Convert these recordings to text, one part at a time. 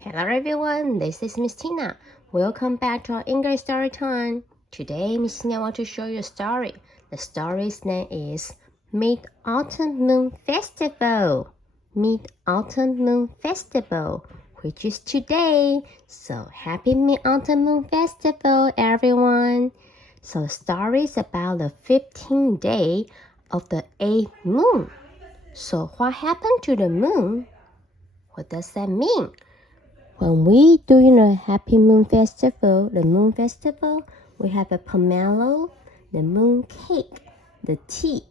Hello everyone, this is Ms.Tina. Welcome back to our English story time. Today, Ms.Tina wants to show you a story. The story's name is Mid-Autumn Moon Festival. Mid-Autumn Moon Festival, which is today. So happy Mid-Autumn Moon Festival, everyone. So the story is about the 15th day of the 8th moon. So what happened to the moon? What does that mean? When we doing a Happy Moon Festival, the Moon Festival, we have a pomelo, the moon cake, the tea,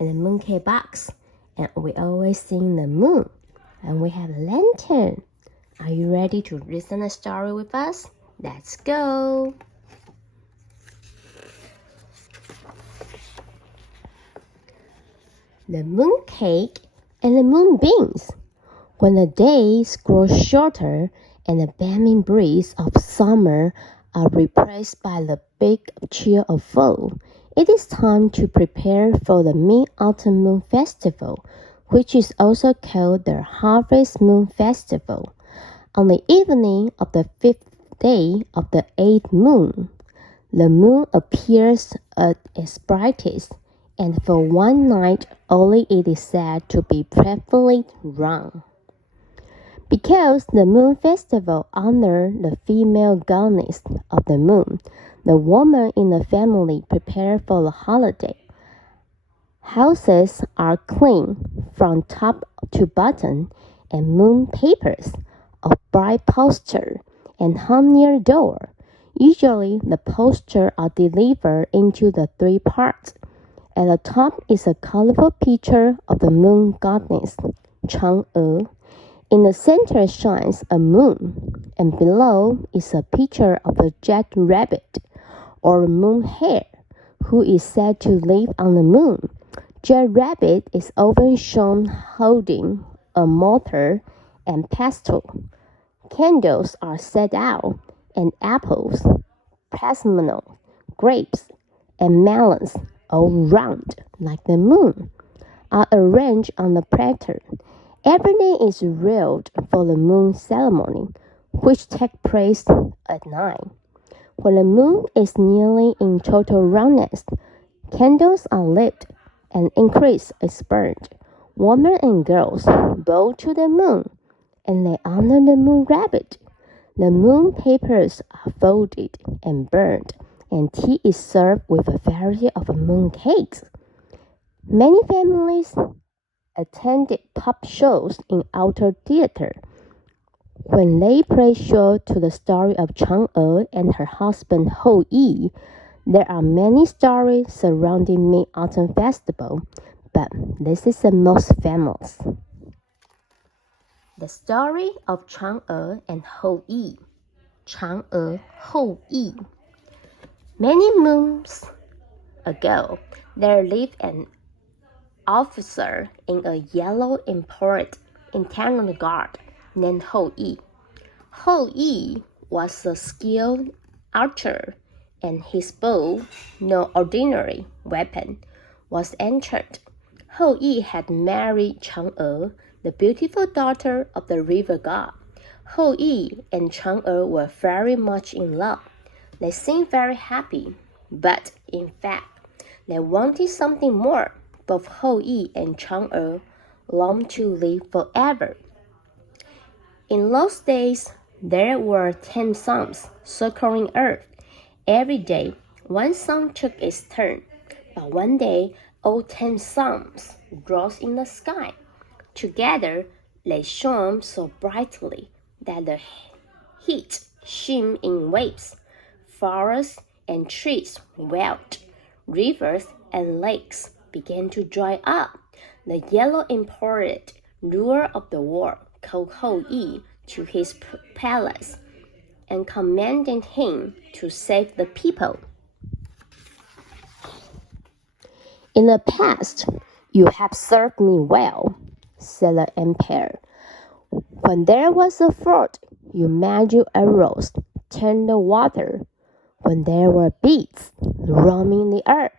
and the moon cake box. And we always sing the moon. And we have a lantern. Are you ready to listen to the story with us? Let's go. The moon cake and the moonbeams. When the days grow shorter and the balmy breeze of summer are replaced by the big chill of fall, it is time to prepare for the Mid-Autumn Moon Festival, which is also called the Harvest Moon Festival. On the evening of the 5th day of the 8th moon, the moon appears at its brightest, and for one night only it is said to be perfectly round. Because the Moon Festival honors the female goddess of the moon, the women in the family prepare for the holiday. Houses are cleaned from top to bottom, and moon papers of bright posters and hung near the door. Usually, the posters are delivered into the three parts. At the top is a colorful picture of the moon goddess, Chang'e. In the center shines a moon, and below is a picture of a jackrabbit, or moon hare, who is said to live on the moon. Jackrabbit is often shown holding a mortar and pestle. Candles are set out, and apples, persimmon, grapes, and melons, all round like the moon, are arranged on the platter. Everything is reeled for the moon ceremony, which takes place at night. When the moon is nearly in total roundness, candles are lit and incense is burned. Women and girls bow to the moon, and they honor the moon rabbit. The moon papers are folded and burned, and tea is served with a variety of moon cakes. Many families attended pop shows in outdoor theater. When they play show to the story of Chang'e and her husband Hou Yi, there are many stories surrounding Mid-Autumn Festival, but this is the most famous. The story of Chang'e and Hou Yi. Chang'e, Hou Yi. Many moons ago, there lived an officer in a yellow imported internal guard named Hou Yi. Hou Yi was a skilled archer, and his bow, no ordinary weapon, was ancient. Hou Yi had married Chang'e, the beautiful daughter of the river god. Hou Yi and Chang'e were very much in love. They seemed very happy, but in fact, they wanted something more. Both Hou Yi and Chang'e longed to live forever. In those days, there were 10 suns circling Earth. Every day, one sun took its turn, but one day, all 10 suns rose in the sky. Together, they shone so brightly that the heat shone in waves. Forests and trees wilt, rivers and lakes began to dry up. The yellow imported ruler of the world called Hou Yi to his palace and commanded him to save the people. In the past, you have served me well, said the emperor. When there was a flood, you magic arrows turned the water. When there were beasts roaming the earth,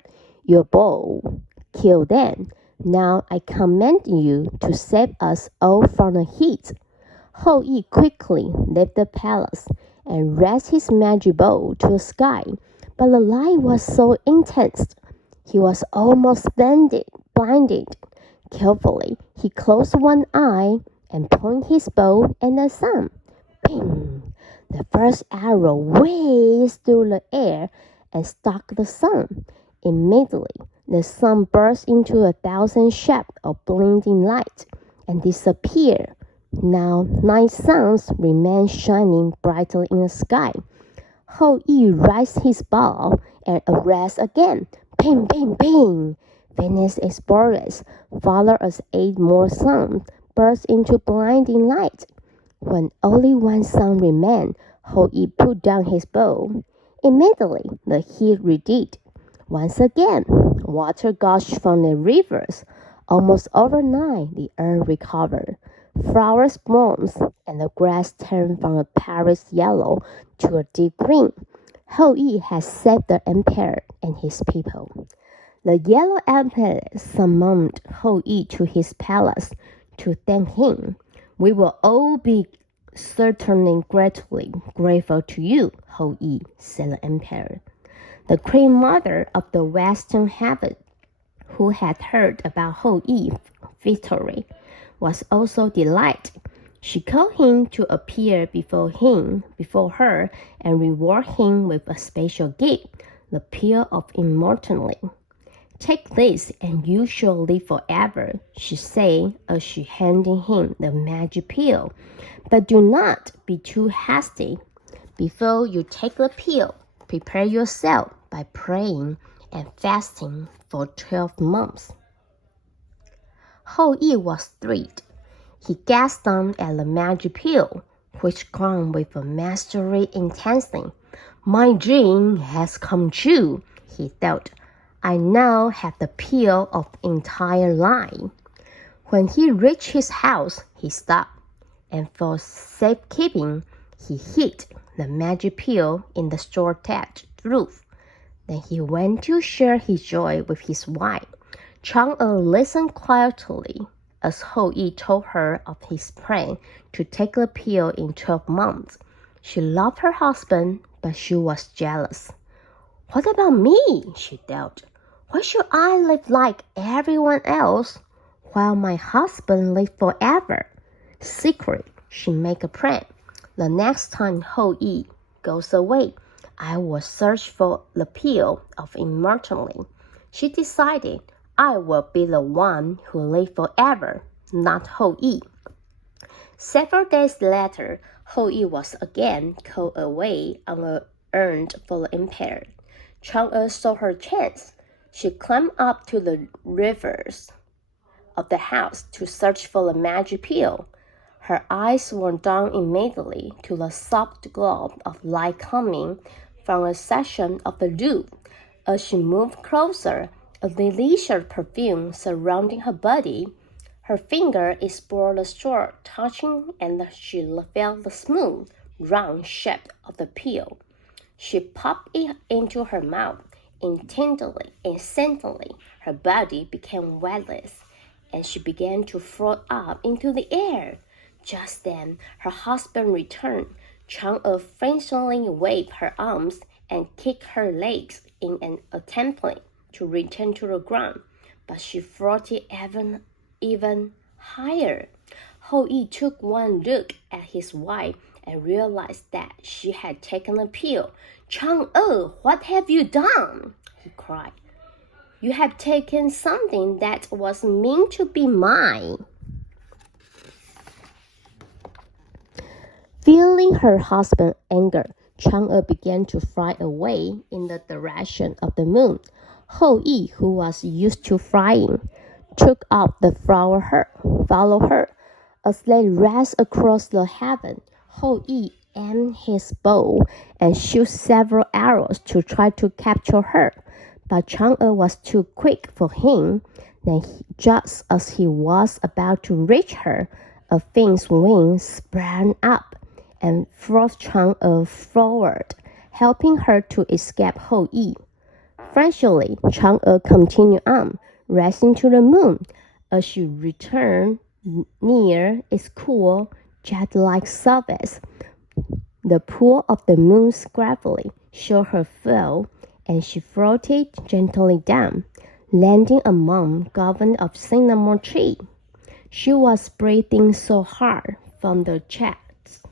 your bow killed them. Now I command you to save us all from the heat. Hou Yi quickly left the palace and raised his magic bow to the sky, but the light was so intense he was almost blinded. Carefully, he closed one eye and pointed his bow at the sun. Ping! The first arrow whizzed through the air and struck the sun. Immediately, the sun burst into 1,000 shafts of blinding light and disappeared. Now 9 suns remained shining brightly in the sky. Hou Yi raised his bow and arrested again. Ping, ping, ping! Venus explorers followed as 8 more suns burst into blinding light. When only 1 sun remained, Hou Yi put down his bow. Immediately, the heat receded. Once again, water gushed from the rivers. Almost overnight, the earth recovered. Flowers bloomed, and the grass turned from a Paris yellow to a deep green. Hou Yi had saved the emperor and his people. The Yellow Emperor summoned Hou Yi to his palace to thank him. We will all be certainly greatly grateful to you, Hou Yi, said the emperor. The Queen Mother of the Western Heaven, who had heard about Hou Yi's victory, was also delighted. She called him to appear before her, and reward him with a special gift, the Pill of Immortality. Take this, and you shall live forever, she said as she handed him the magic pill. But do not be too hasty. Before you take the pill, prepare yourself by praying and fasting for 12 months. Hou Yi was thrilled. He gazed down at the magic pill, which glowed with a mastery intensity. My dream has come true, he thought. I now have the pill of entire life. When he reached his house, he stopped, and for safekeeping, he hid the magic pill in the straw-thatched roof. Then he went to share his joy with his wife. Chang'e listened quietly as Hou Yi told her of his plan to take the pill in 12 months. She loved her husband, but she was jealous. What about me? She thought. Why should I live like everyone else while my husband lives forever? Secretly, she made a plan. The next time Hou Yi goes away, I will search for the pill of immortality. She decided I will be the one who lives forever, not Hou Yi. Several days later, Hou Yi was again called away on an errand for the emperor. Chang'e saw her chance. She climbed up to the rivers of the house to search for the magic pill. Her eyes were drawn immediately to the soft glow of light coming from a section of the roof. As she moved closer, a delicious perfume surrounding her body. Her finger explored the straw, touching, and she felt the smooth, round shape of the pill. She popped it into her mouth. Instantly, her body became weightless, and she began to float up into the air. Just then, her husband returned. Chang'e frantically waved her arms and kicked her legs in an attempt to return to the ground, but she floated even higher. Hou Yi took one look at his wife and realized that she had taken a pill. Chang'e, what have you done? He cried. You have taken something that was meant to be mine. Feeling her husband's anger, Chang'e began to fly away in the direction of the moon. Hou Yi, who was used to flying, took up the followed her. As they raced across the heaven, Hou Yi aimed his bow and shot several arrows to try to capture her. But Chang'e was too quick for him. Then, just as he was about to reach her, a faint wind sprang up and thrust Chang'e forward, helping her to escape Hou Yi. Frantically, Chang'e continued on, racing to the moon. As she returned near its cool, jet-like surface. The pool of the moon gravely showed her fell, and she floated gently down, landing among garden of cinnamon tree. She was breathing so hard from the chest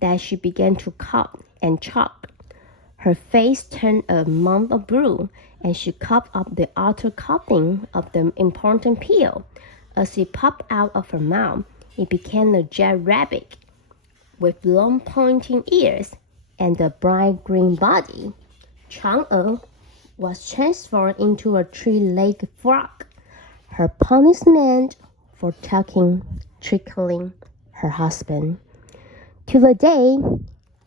that she began to cough and choke. Her face turned a month of blue, and she coughed up the outer coating of the important peel. As it popped out of her mouth, it became a jackrabbit with long pointing ears and a bright green body. Chang'e was transformed into a three-legged frog. Her punishment for trickling her husband. To the day,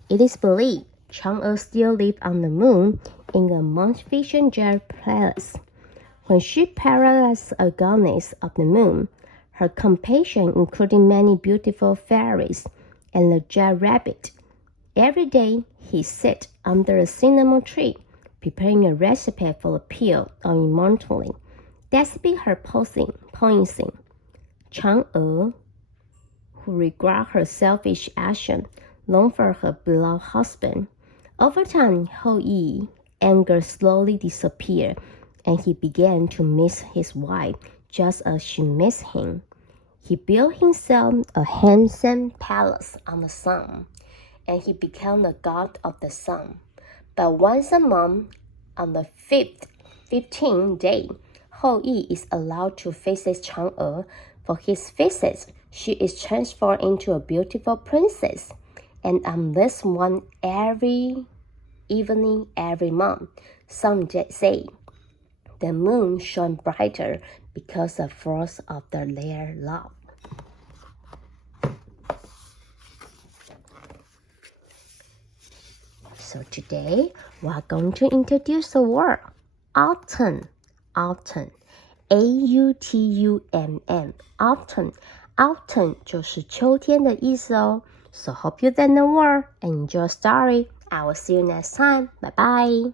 it is believed Chang'e still lived on the moon in a month-fishing jar palace. When she paralyzed a goddess of the moon, her companions included many beautiful fairies and the jackrabbit. Every day, he sat under a cinnamon tree, preparing a recipe for the peel of immortality. Despite her poison, Chang'e, who regarded her selfish action, longed for her beloved husband. Over time, Hou Yi's anger slowly disappeared, and he began to miss his wife just as she missed him. He built himself a handsome palace on the sun, and he became the god of the sun. But once a month, on the 15th day, Hou Yi is allowed to visit Chang'e. For his visits, she is transformed into a beautiful princess. And on this one every evening, every month, some say the moon shone brighter because of the force of their love. So today, we are going to introduce the word autumn. Autumn, A-U-T-U-M-M, autumn. Autumn 就是秋天的意思哦。So hope you learn the word and enjoy the story. I will see you next time. Bye bye.